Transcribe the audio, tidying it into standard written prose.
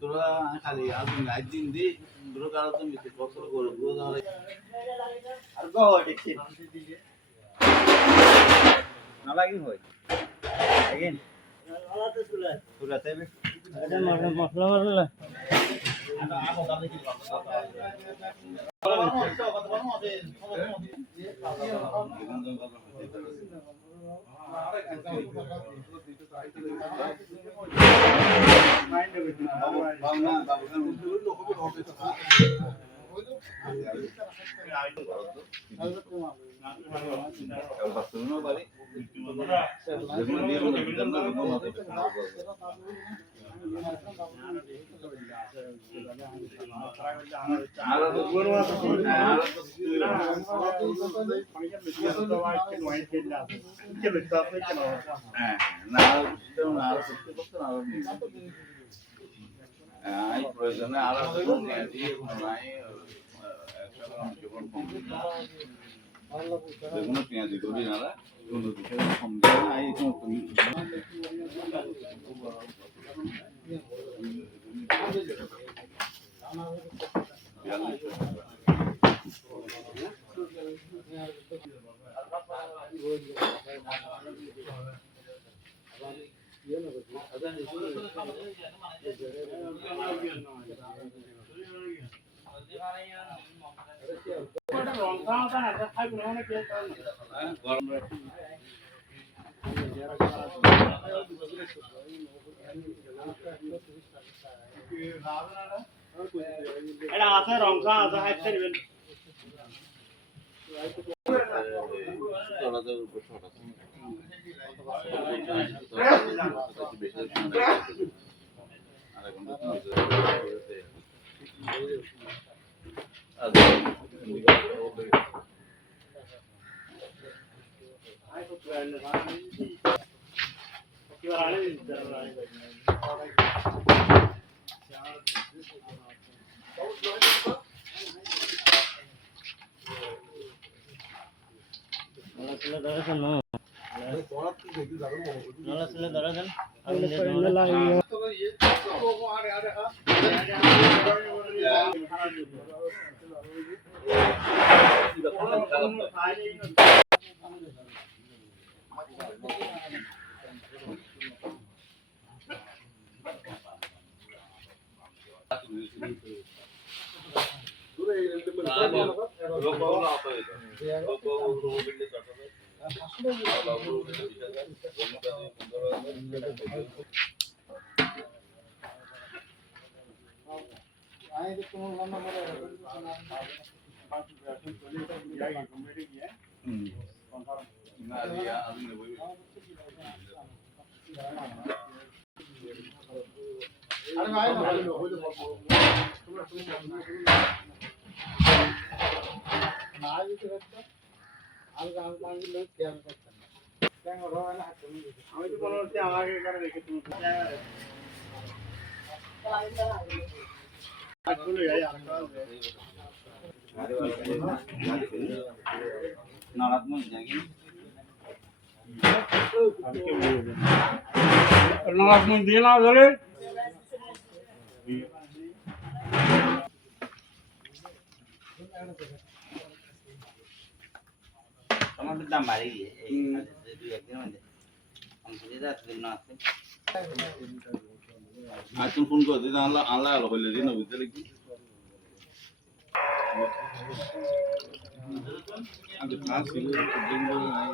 তোরা খালি আগুন লাইট দিন দি তোর কারো তো মিছে ফসল করে গুলো দাও আর গো দেখছি না লাগি হয় again আলাদা চুলাতে এটা মশলা মারলা আগো দাম দেখি প্রয়োজনে আরো যেগুলো পেঁয়াজি করি না কোনো দিকে কম দেয় না এই এটা আছে রংসা আছে হাইতে নেবেন তোলাদের উপর শট আছে আর এখন তো নলাত মন নাকি নলাজ মুই দিয়ে না ধরে টমেটোর দাম বাড়ে গিয়ে এই দুই একদিন মধ্যে আমি যদি এতদিন না আছে আজকে ফোন করে দিন আল্লাহ আল্লাহ আলো হইলে দিন বুঝতে কি আমি কাজ ছিল দিন বলে নাই